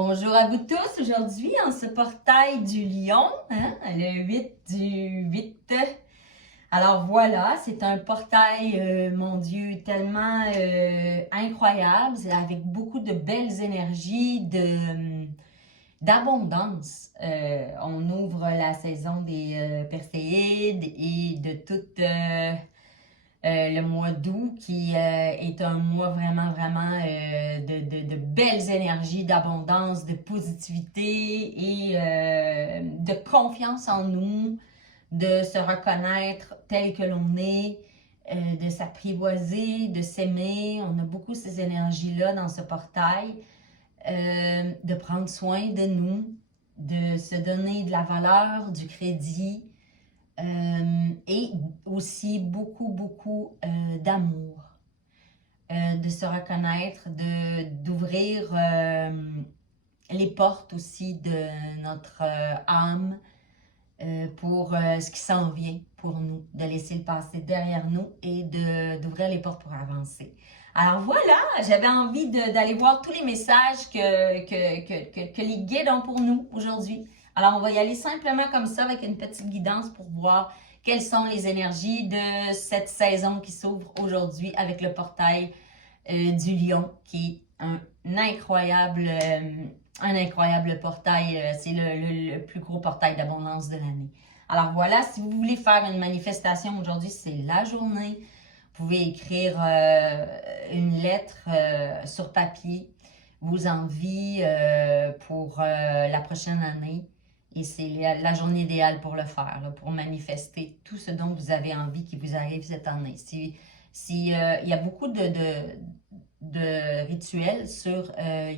Bonjour à vous tous. Aujourd'hui, en ce portail du lion, le 8 du 8. Alors voilà, c'est un portail, mon Dieu, tellement incroyable, avec beaucoup de belles énergies, d'abondance. On ouvre la saison des Perséides et de toute... le mois d'août qui est un mois vraiment de belles énergies, d'abondance, de positivité et de confiance en nous, de se reconnaître tel que l'on est, de s'apprivoiser, de s'aimer. On a beaucoup ces énergies-là dans ce portail, de prendre soin de nous, de se donner de la valeur, du crédit, et aussi beaucoup d'amour, de se reconnaître, d'ouvrir les portes aussi de notre âme pour ce qui s'en vient pour nous, de laisser le passé derrière nous et d'ouvrir les portes pour avancer. Alors voilà, j'avais envie d'aller voir tous les messages que les guides ont pour nous aujourd'hui. Alors, on va y aller simplement comme ça avec une petite guidance pour voir quelles sont les énergies de cette saison qui s'ouvre aujourd'hui avec le portail du lion, qui est un incroyable portail. C'est le plus gros portail d'abondance de l'année. Alors voilà, si vous voulez faire une manifestation aujourd'hui, c'est la journée. Vous pouvez écrire une lettre sur papier, vos envies pour la prochaine année. Et c'est la journée idéale pour le faire, là, pour manifester tout ce dont vous avez envie qui vous arrive cette année. Il y a beaucoup de rituels sur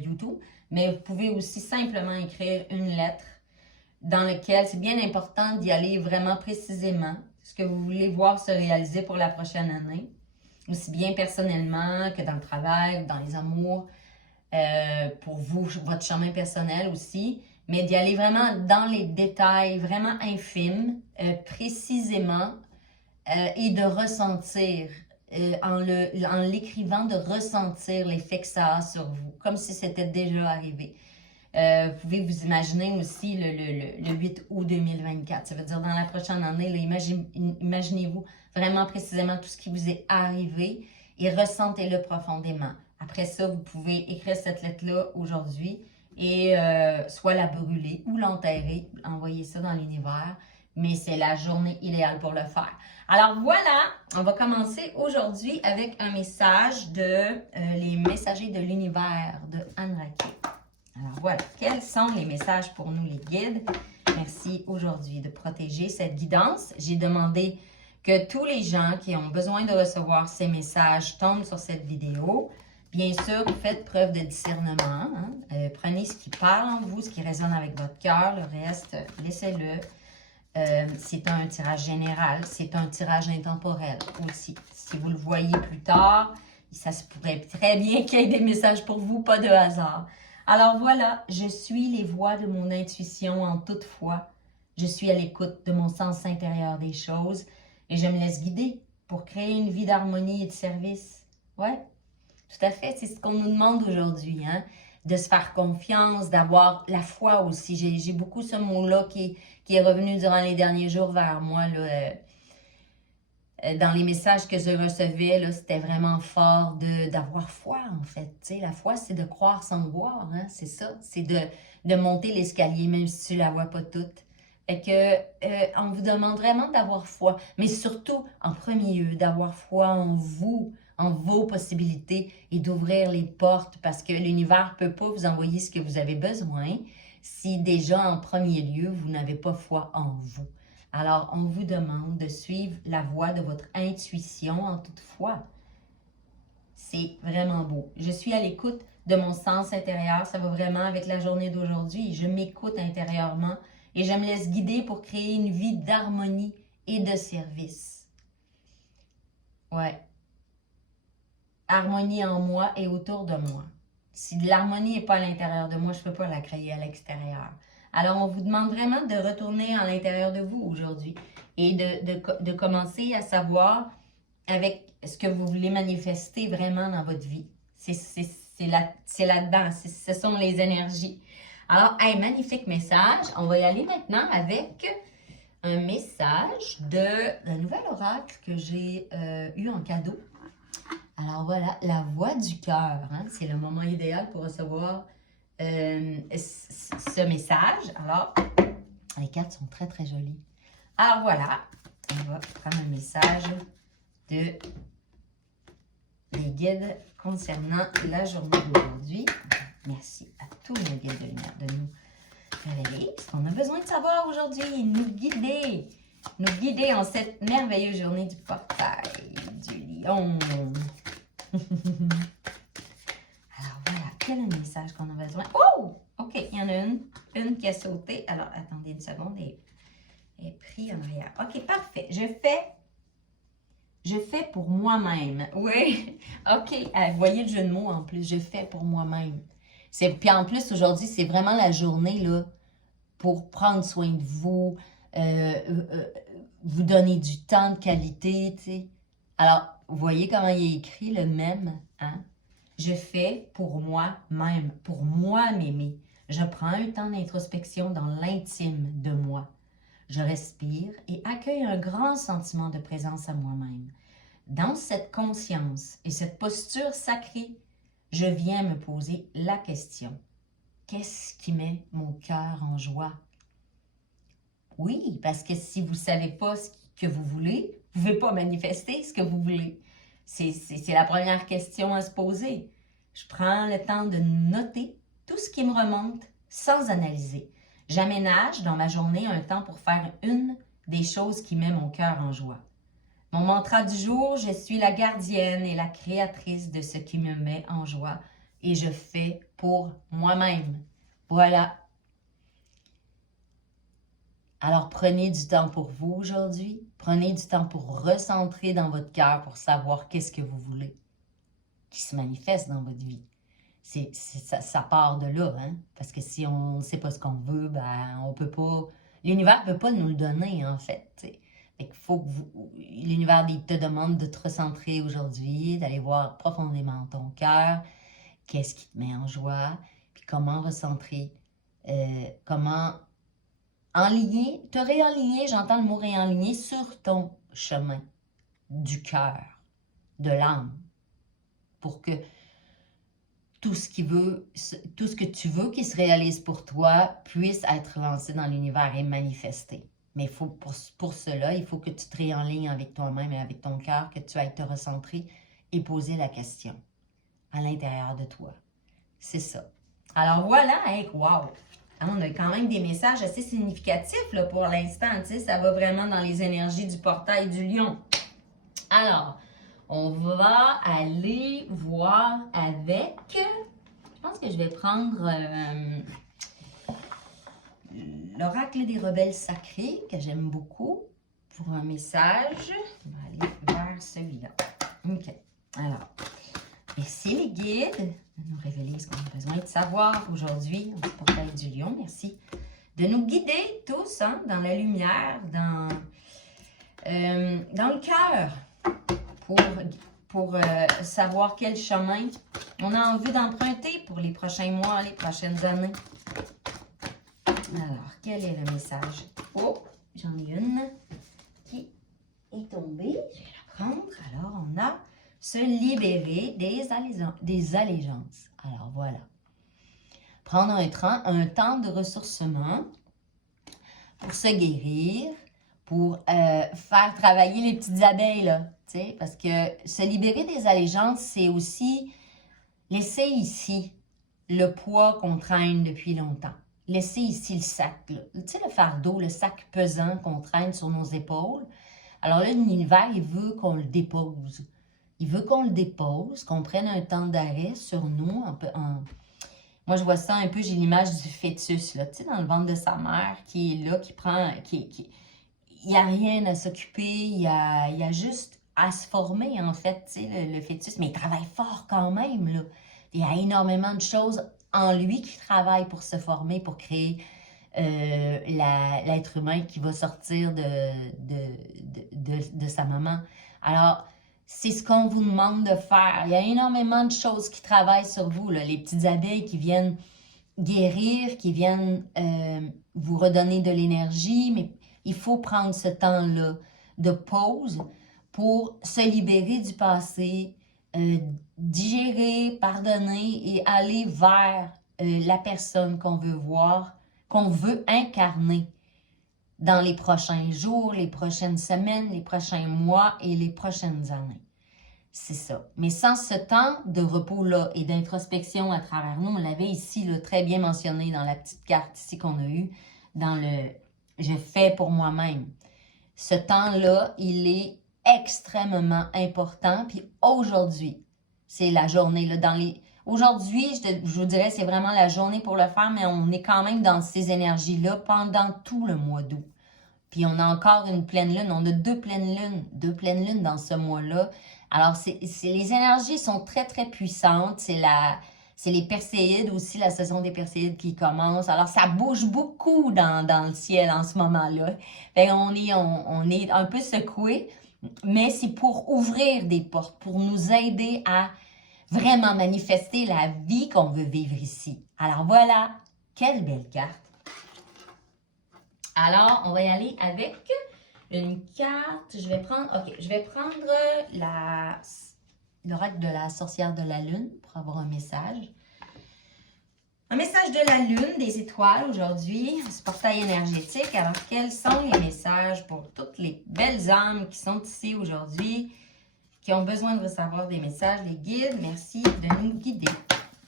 YouTube, mais vous pouvez aussi simplement écrire une lettre dans laquelle c'est bien important d'y aller vraiment précisément ce que vous voulez voir se réaliser pour la prochaine année, aussi bien personnellement que dans le travail, dans les amours, pour vous, votre chemin personnel aussi, mais d'y aller vraiment dans les détails, vraiment infimes, précisément, et de ressentir, en l'écrivant, de ressentir l'effet que ça a sur vous, comme si c'était déjà arrivé. Vous pouvez vous imaginer aussi le 8 août 2024, ça veut dire dans la prochaine année, là, imaginez-vous vraiment précisément tout ce qui vous est arrivé et ressentez-le profondément. Après ça, vous pouvez écrire cette lettre-là aujourd'hui et soit la brûler ou l'enterrer, envoyer ça dans l'univers, mais c'est la journée idéale pour le faire. Alors voilà, on va commencer aujourd'hui avec un message de les messagers de l'univers de Anne Raquet. Alors voilà, quels sont les messages pour nous les guides? Merci aujourd'hui de protéger cette guidance. J'ai demandé que tous les gens qui ont besoin de recevoir ces messages tombent sur cette vidéo. Bien sûr, faites preuve de discernement. Prenez ce qui parle en vous, ce qui résonne avec votre cœur. Le reste, laissez-le. C'est un tirage général. C'est un tirage intemporel aussi. Si vous le voyez plus tard, ça se pourrait très bien qu'il y ait des messages pour vous, pas de hasard. Alors voilà, je suis les voix de mon intuition en toute foi. Je suis à l'écoute de mon sens intérieur des choses et je me laisse guider pour créer une vie d'harmonie et de service. Ouais. Tout à fait, c'est ce qu'on nous demande aujourd'hui, hein? De se faire confiance, d'avoir la foi aussi. J'ai beaucoup ce mot-là qui est revenu durant les derniers jours vers moi. Là, dans les messages que je recevais, c'était vraiment fort d'avoir foi, en fait. Tu sais, la foi, c'est de croire sans voir, hein? C'est ça. C'est de monter l'escalier, même si tu ne la vois pas toute. Fait que, on vous demande vraiment d'avoir foi, mais surtout, en premier lieu, d'avoir foi en vous, en vos possibilités et d'ouvrir les portes parce que l'univers ne peut pas vous envoyer ce que vous avez besoin si déjà en premier lieu, vous n'avez pas foi en vous. Alors, on vous demande de suivre la voie de votre intuition en toute foi. C'est vraiment beau. Je suis à l'écoute de mon sens intérieur. Ça va vraiment avec la journée d'aujourd'hui. Je m'écoute intérieurement et je me laisse guider pour créer une vie d'harmonie et de service. Ouais. Harmonie en moi et autour de moi. Si l'harmonie n'est pas à l'intérieur de moi, je ne peux pas la créer à l'extérieur. Alors, on vous demande vraiment de retourner à l'intérieur de vous aujourd'hui et de commencer à savoir avec ce que vous voulez manifester vraiment dans votre vie. C'est c'est là-dedans, ce sont les énergies. Alors, hey, magnifique message. On va y aller maintenant avec un message d'un nouvel oracle que j'ai eu en cadeau. Alors voilà, la voix du cœur. Hein? C'est le moment idéal pour recevoir ce message. Alors, les cartes sont très, très jolies. Alors voilà, on va prendre un message des guides concernant la journée d'aujourd'hui. Merci à tous nos guides de lumière de nous révéler ce qu'on a besoin de savoir aujourd'hui, nous guider en cette merveilleuse journée du portail du lion. Alors voilà, quel est le message qu'on a besoin? Oh! OK, il y en a une qui a sauté. Alors, attendez une seconde, elle est prise en arrière. OK, parfait. Je fais pour moi-même. Oui, OK. Vous voyez le jeu de mots en plus. Je fais pour moi-même. Puis en plus, aujourd'hui, c'est vraiment la journée là, pour prendre soin de vous, vous donner du temps de qualité, tu sais. Alors, vous voyez comment il est écrit le même, hein? Je fais pour moi-même, pour moi m'aimer. Je prends un temps d'introspection dans l'intime de moi. Je respire et accueille un grand sentiment de présence à moi-même. Dans cette conscience et cette posture sacrée, je viens me poser la question. Qu'est-ce qui met mon cœur en joie? Oui, parce que si vous ne savez pas ce que vous voulez, vous ne pouvez pas manifester ce que vous voulez. C'est la première question à se poser. Je prends le temps de noter tout ce qui me remonte sans analyser. J'aménage dans ma journée un temps pour faire une des choses qui met mon cœur en joie. Mon mantra du jour, je suis la gardienne et la créatrice de ce qui me met en joie et je fais pour moi-même. Voilà. Alors prenez du temps pour vous aujourd'hui. Prenez du temps pour recentrer dans votre cœur pour savoir qu'est-ce que vous voulez qui se manifeste dans votre vie. Ça part de là, hein? Parce que si on ne sait pas ce qu'on veut, ben on peut pas... L'univers ne peut pas nous le donner, en fait. T'sais. Fait qu'il faut que l'univers te demande de te recentrer aujourd'hui, d'aller voir profondément ton cœur, qu'est-ce qui te met en joie, puis comment recentrer, comment enligner, te réaligner, j'entends le mot réaligner, sur ton chemin du cœur, de l'âme, pour que tout ce que tu veux qui se réalise pour toi puisse être lancé dans l'univers et manifesté. Mais il faut, pour cela, il faut que tu te réalignes avec toi-même et avec ton cœur, que tu ailles te recentrer et poser la question à l'intérieur de toi. C'est ça. Alors voilà, hein, wow! On a quand même des messages assez significatifs là, pour l'instant. Ça va vraiment dans les énergies du portail du lion. Alors, on va aller voir avec... Je pense que je vais prendre l'oracle des rebelles sacrés, que j'aime beaucoup, pour un message. On va aller vers celui-là. OK. Alors, merci les guides de nous révéler ce qu'on a besoin de savoir aujourd'hui au portail du lion. Merci de nous guider tous hein, dans la lumière, dans le cœur, pour savoir quel chemin on a envie d'emprunter pour les prochains mois, les prochaines années. Alors, quel est le message? Oh, j'en ai une qui est tombée. Je vais la prendre. Alors, on a se libérer des allégeances. Alors, voilà. Prendre un temps de ressourcement pour se guérir, pour faire travailler les petites abeilles, là, parce que se libérer des allégeances, c'est aussi laisser ici le poids qu'on traîne depuis longtemps. Laisser ici le sac, tu sais, le fardeau, le sac pesant qu'on traîne sur nos épaules. Alors là, l'univers, il veut qu'on le dépose. Il veut qu'on le dépose, qu'on prenne un temps d'arrêt sur nous. Moi, je vois ça un peu, j'ai l'image du fœtus, là, tu sais, dans le ventre de sa mère, qui est là, il n'y a rien à s'occuper, il y a juste à se former, en fait, tu sais, le fœtus. Mais il travaille fort quand même, là. Il y a énormément de choses en lui qui travaillent pour se former, pour créer l'être humain qui va sortir de sa maman. Alors, c'est ce qu'on vous demande de faire. Il y a énormément de choses qui travaillent sur vous, là. Les petites abeilles qui viennent guérir, qui viennent vous redonner de l'énergie, mais il faut prendre ce temps-là de pause pour se libérer du passé, digérer, pardonner et aller vers la personne qu'on veut voir, qu'on veut incarner dans les prochains jours, les prochaines semaines, les prochains mois et les prochaines années. C'est ça. Mais sans ce temps de repos-là et d'introspection à travers nous, on l'avait ici là, très bien mentionné dans la petite carte ici qu'on a eue, dans le « je fais pour moi-même ». Ce temps-là, il est extrêmement important. Puis aujourd'hui, c'est la journée. Là, aujourd'hui, je vous dirais, c'est vraiment la journée pour le faire, mais on est quand même dans ces énergies-là pendant tout le mois d'août. Puis on a encore une pleine lune, on a deux pleines lunes dans ce mois-là. Alors, les énergies sont très, très puissantes. C'est les Perséides aussi, la saison des Perséides qui commence. Alors, ça bouge beaucoup dans le ciel en ce moment-là. On est un peu secoué, mais c'est pour ouvrir des portes, pour nous aider à vraiment manifester la vie qu'on veut vivre ici. Alors voilà, quelle belle carte. Alors, on va y aller avec une carte. Je vais prendre l'oracle de la sorcière de la lune pour avoir un message. Un message de la lune, des étoiles aujourd'hui, ce portail énergétique. Alors, quels sont les messages pour toutes les belles âmes qui sont ici aujourd'hui, qui ont besoin de recevoir des messages, les guides? Merci de nous guider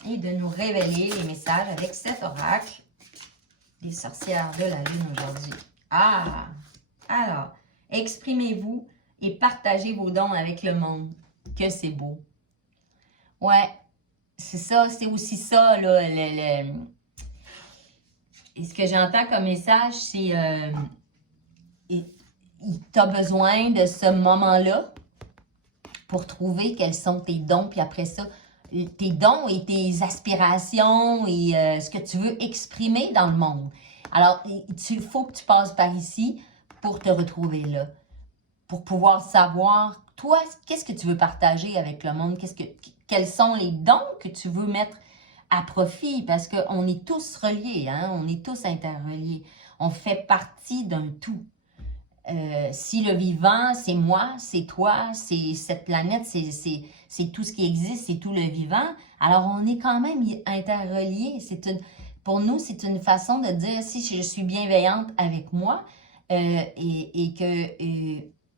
et de nous révéler les messages avec cet oracle. Les sorcières de la lune aujourd'hui. Ah! Alors, exprimez-vous et partagez vos dons avec le monde. Que c'est beau. Ouais, c'est ça, c'est aussi ça, là. Et ce que j'entends comme message, c'est tu as besoin de ce moment-là pour trouver quels sont tes dons, puis après ça, tes dons et tes aspirations et ce que tu veux exprimer dans le monde. Alors, il faut que tu passes par ici pour te retrouver là, pour pouvoir savoir, toi, qu'est-ce que tu veux partager avec le monde, quels sont les dons que tu veux mettre à profit, parce qu'on est tous reliés, hein? On est tous interreliés, on fait partie d'un tout. Si le vivant, c'est moi, c'est toi, c'est cette planète, c'est tout ce qui existe, c'est tout le vivant, alors on est quand même interreliés. Pour nous, c'est une façon de dire, si je suis bienveillante avec moi et que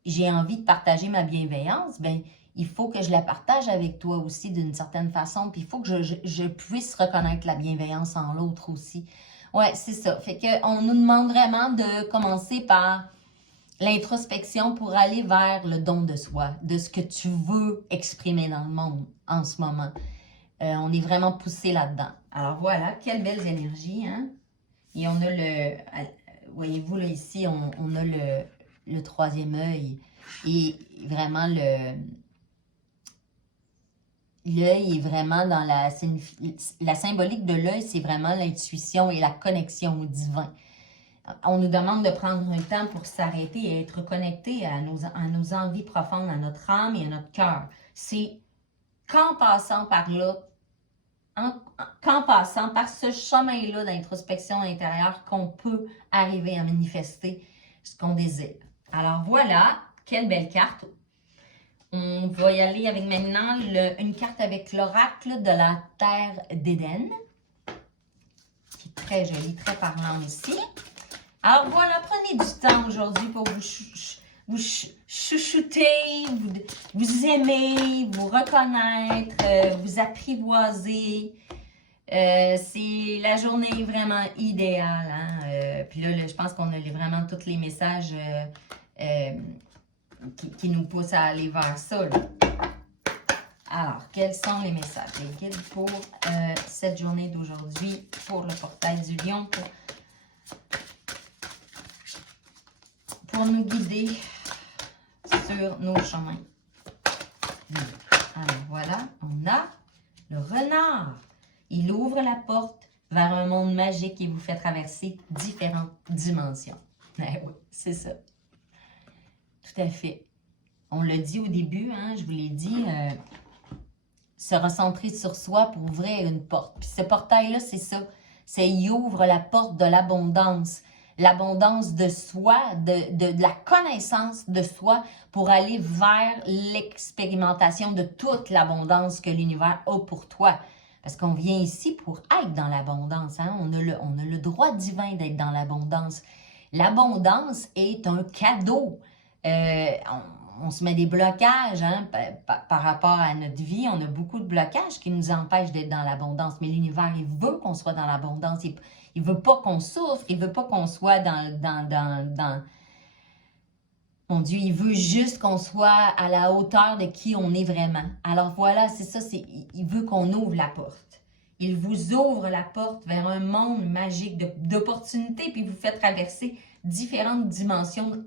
j'ai envie de partager ma bienveillance, ben il faut que je la partage avec toi aussi d'une certaine façon, puis il faut que je puisse reconnaître la bienveillance en l'autre aussi. Ouais, c'est ça. Fait qu'on nous demande vraiment de commencer par l'introspection pour aller vers le don de soi, de ce que tu veux exprimer dans le monde en ce moment. On est vraiment poussé là-dedans. Alors voilà, quelles belles énergies, hein? Et on a voyez-vous là ici, on a le troisième œil. Et vraiment l'œil est vraiment dans la symbolique de l'œil, c'est vraiment l'intuition et la connexion au divin. On nous demande de prendre un temps pour s'arrêter et être connecté à nos envies profondes, à notre âme et à notre cœur. C'est qu'en passant par là, qu'en passant par ce chemin-là d'introspection intérieure qu'on peut arriver à manifester ce qu'on désire. Alors voilà, quelle belle carte. On va y aller avec maintenant une carte avec l'oracle de la terre d'Éden, qui est très jolie, très parlant aussi. Alors voilà, prenez du temps aujourd'hui pour vous chouchouter, vous aimer, vous reconnaître, vous apprivoiser. C'est la journée vraiment idéale. Hein? Puis là, je pense qu'on a vraiment tous les messages qui nous poussent à aller vers ça. Là. Alors, quels sont les messages, les guides pour cette journée d'aujourd'hui, pour le portail du lion, pour nous guider sur nos chemins. Alors voilà, on a le renard. Il ouvre la porte vers un monde magique et vous fait traverser différentes dimensions. Eh oui, c'est ça. Tout à fait. on l'a dit au début, hein, je vous l'ai dit, se recentrer sur soi pour ouvrir une porte. Puis ce portail-là, c'est ça. C'est il ouvre la porte de l'abondance. L'abondance de soi, de la connaissance de soi pour aller vers l'expérimentation de toute l'abondance que l'univers a pour toi. Parce qu'on vient ici pour être dans l'abondance. Hein? On a le droit divin d'être dans l'abondance. L'abondance est un cadeau. On se met des blocages hein, par rapport à notre vie. On a beaucoup de blocages qui nous empêchent d'être dans l'abondance. Mais l'univers, il veut qu'on soit dans l'abondance. Il ne veut pas qu'on souffre. Il ne veut pas qu'on soit dans... Mon Dieu, il veut juste qu'on soit à la hauteur de qui on est vraiment. Alors voilà, c'est ça. Il veut qu'on ouvre la porte. Il vous ouvre la porte vers un monde magique d'opportunités, puis vous fait traverser différentes dimensions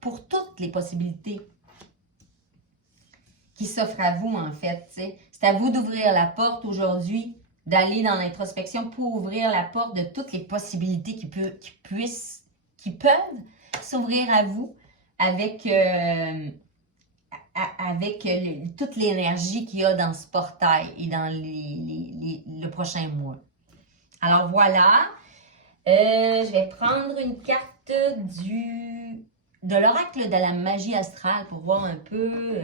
pour toutes les possibilités qui s'offrent à vous, en fait. C'est à vous d'ouvrir la porte aujourd'hui, d'aller dans l'introspection pour ouvrir la porte de toutes les possibilités qui peuvent s'ouvrir à vous avec toute l'énergie qu'il y a dans ce portail et dans le prochain mois. Alors voilà, je vais prendre une carte de l'oracle de la magie astrale pour voir un peu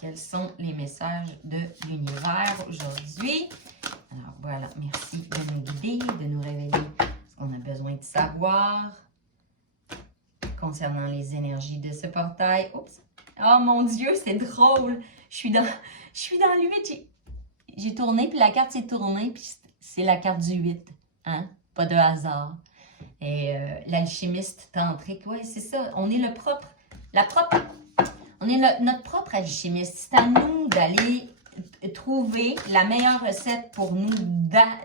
quels sont les messages de l'univers aujourd'hui. Alors voilà, merci de nous guider, de nous révéler ce qu'on a besoin de savoir concernant les énergies de ce portail. Oups! Oh mon Dieu, c'est drôle! Je suis dans le 8. J'ai tourné, puis la carte s'est tournée, puis c'est la carte du 8. Hein? Pas de hasard. Et l'alchimiste tantrique, oui, c'est ça. On est notre propre alchimiste. C'est à nous d'aller trouver la meilleure recette pour nous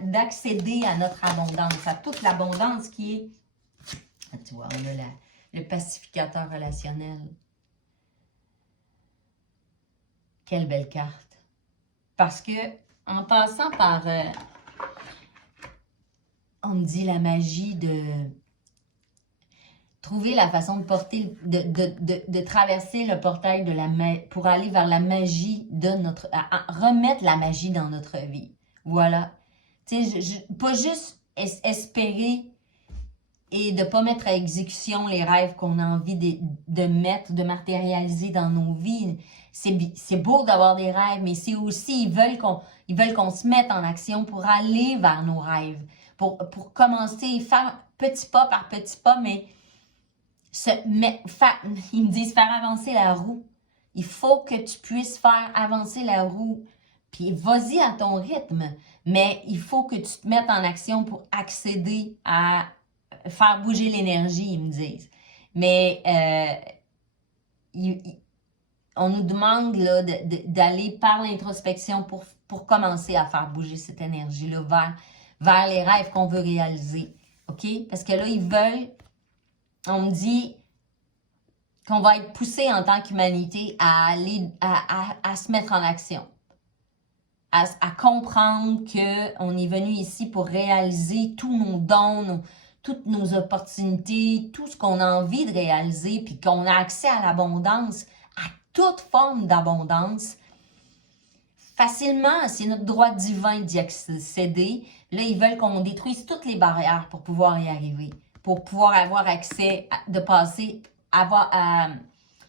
d'accéder à notre abondance, à toute l'abondance qui est... Tu vois, on a le pacificateur relationnel. Quelle belle carte. Parce que, en passant par... on me dit la magie de... Trouver la façon de porter, de traverser le portail pour aller vers la magie de notre... remettre la magie dans notre vie. Voilà. Tu sais, pas juste espérer et de ne pas mettre à exécution les rêves qu'on a envie de matérialiser dans nos vies. C'est beau d'avoir des rêves, mais c'est aussi, ils veulent qu'on se mette en action pour aller vers nos rêves, pour commencer, faire petit pas par petit pas, mais ils me disent faire avancer la roue. Il faut que tu puisses faire avancer la roue, puis vas-y à ton rythme, mais il faut que tu te mettes en action pour accéder à faire bouger l'énergie, ils me disent. Mais on nous demande d'aller par l'introspection pour commencer à faire bouger cette énergie-là vers les rêves qu'on veut réaliser. OK? Parce que là, on me dit qu'on va être poussé en tant qu'humanité à se mettre en action. À comprendre qu'on est venu ici pour réaliser tous nos dons, toutes nos opportunités, tout ce qu'on a envie de réaliser, puis qu'on a accès à l'abondance, à toute forme d'abondance, facilement. C'est notre droit divin d'y accéder. Là, ils veulent qu'on détruise toutes les barrières pour pouvoir y arriver, pour pouvoir avoir accès,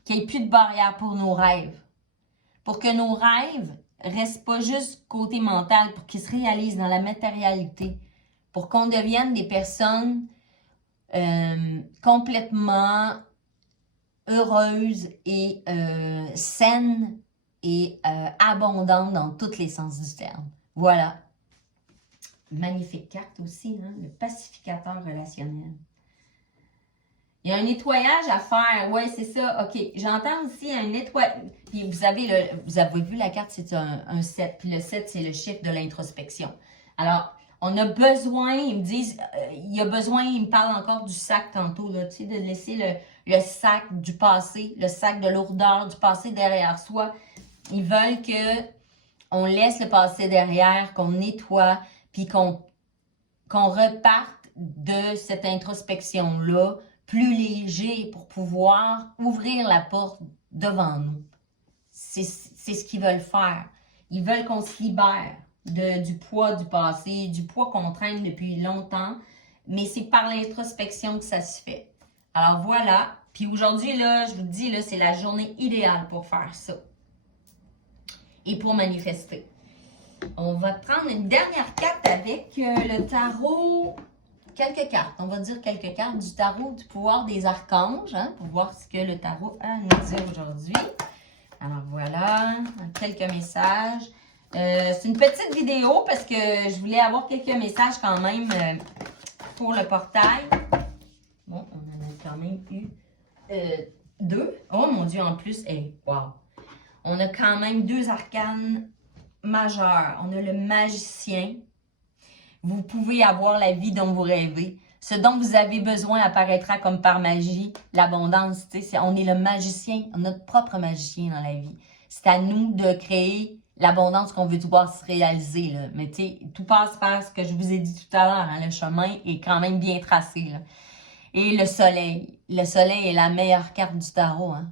qu'il n'y ait plus de barrières pour nos rêves. Pour que nos rêves restent pas juste côté mental, pour qu'ils se réalisent dans la matérialité. Pour qu'on devienne des personnes complètement heureuses et saines et abondantes dans tous les sens du terme. Voilà. Magnifique carte aussi, hein? Le pacificateur relationnel. Il y a un nettoyage à faire. Oui, c'est ça. OK. J'entends aussi un nettoyage. Puis vous avez vu la carte, c'est un 7. Puis le 7, c'est le chiffre de l'introspection. Alors, on a besoin, ils me disent, il y a besoin, ils me parlent encore du sac tantôt, là, tu sais, de laisser le sac du passé, le sac de lourdeur du passé derrière soi. Ils veulent qu'on laisse le passé derrière, qu'on nettoie, puis qu'on reparte de cette introspection-là, plus léger pour pouvoir ouvrir la porte devant nous. C'est ce qu'ils veulent faire. Ils veulent qu'on se libère du poids du passé, du poids qu'on traîne depuis longtemps, mais c'est par l'introspection que ça se fait. Alors voilà, puis aujourd'hui, là, je vous dis, là, c'est la journée idéale pour faire ça et pour manifester. On va prendre une dernière carte avec le tarot. Quelques cartes, on va dire quelques cartes du tarot du pouvoir des archanges, hein, pour voir ce que le tarot a à nous dire aujourd'hui. Alors voilà, quelques messages. C'est une petite vidéo parce que je voulais avoir quelques messages quand même pour le portail. Bon, on en a quand même eu 2. Oh mon Dieu, en plus, hey, wow! On a quand même 2 arcanes majeurs. On a le magicien. Vous pouvez avoir la vie dont vous rêvez. Ce dont vous avez besoin apparaîtra comme par magie. L'abondance, on est le magicien, notre propre magicien dans la vie. C'est à nous de créer l'abondance qu'on veut voir se réaliser. Là. Mais tu sais, tout passe par ce que je vous ai dit tout à l'heure. Hein, le chemin est quand même bien tracé. Là. Et le soleil. Le soleil est la meilleure carte du tarot. Hein.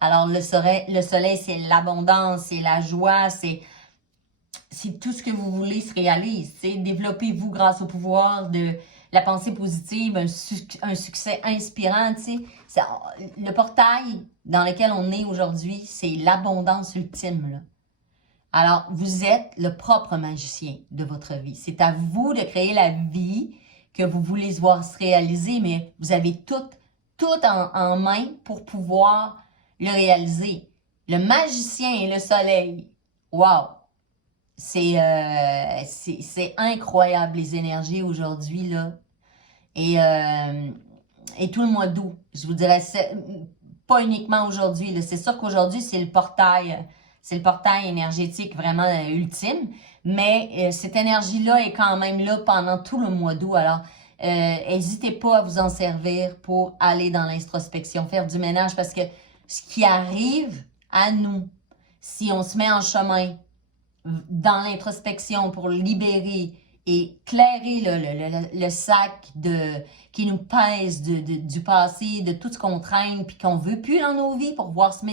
Alors, le soleil, c'est l'abondance, c'est la joie, c'est tout ce que vous voulez se réalise. Développez-vous grâce au pouvoir de la pensée positive, un succès inspirant. Le portail dans lequel on est aujourd'hui, c'est l'abondance ultime. Là. Alors, vous êtes le propre magicien de votre vie. C'est à vous de créer la vie que vous voulez voir se réaliser, mais vous avez tout en main pour pouvoir le réaliser. Le magicien et le soleil. Wow! C'est incroyable les énergies aujourd'hui, là. Et tout le mois d'août, je vous dirais, pas uniquement aujourd'hui. C'est sûr qu'aujourd'hui, c'est le portail énergétique vraiment ultime. Mais cette énergie-là est quand même là pendant tout le mois d'août. Alors, n'hésitez pas à vous en servir pour aller dans l'introspection, faire du ménage. Parce que ce qui arrive à nous, si on se met en chemin dans l'introspection pour libérer et clairer le sac qui nous pèse du passé, de tout ce qu'on traîne puis qu'on veut plus dans nos vies pour voir se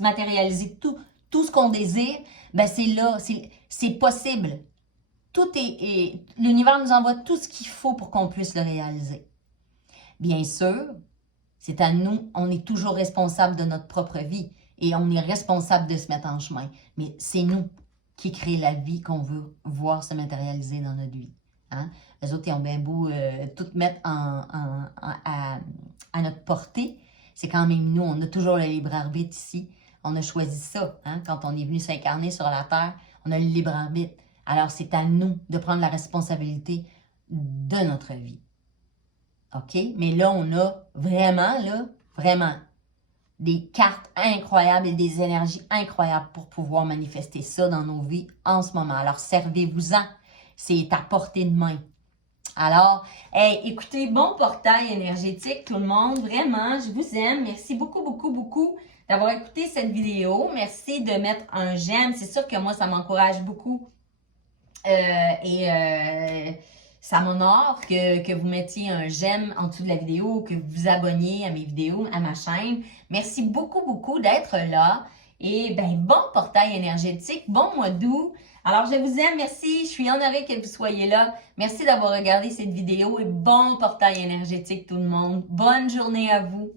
matérialiser tout ce qu'on désire, ben c'est là, c'est possible. L'univers nous envoie tout ce qu'il faut pour qu'on puisse le réaliser. Bien sûr, c'est à nous, on est toujours responsable de notre propre vie et on est responsable de se mettre en chemin. Mais c'est nous qui crée la vie qu'on veut voir se matérialiser dans notre vie. Hein? Les autres, ils ont bien beau tout mettre à notre portée. C'est quand même nous, on a toujours le libre arbitre ici. On a choisi ça. Hein? Quand on est venu s'incarner sur la Terre, on a le libre arbitre. Alors, c'est à nous de prendre la responsabilité de notre vie. OK? Mais là, on a vraiment des cartes incroyables et des énergies incroyables pour pouvoir manifester ça dans nos vies en ce moment. Alors, servez-vous-en. C'est à portée de main. Alors, hey, écoutez, bon portail énergétique, tout le monde. Vraiment, je vous aime. Merci beaucoup, beaucoup, beaucoup d'avoir écouté cette vidéo. Merci de mettre un j'aime. C'est sûr que moi, ça m'encourage beaucoup. Ça m'honore que vous mettiez un j'aime en dessous de la vidéo, que vous vous abonniez à mes vidéos, à ma chaîne. Merci beaucoup, beaucoup d'être là. Et ben bon portail énergétique, bon mois d'août. Alors, je vous aime, merci. Je suis honorée que vous soyez là. Merci d'avoir regardé cette vidéo et bon portail énergétique tout le monde. Bonne journée à vous.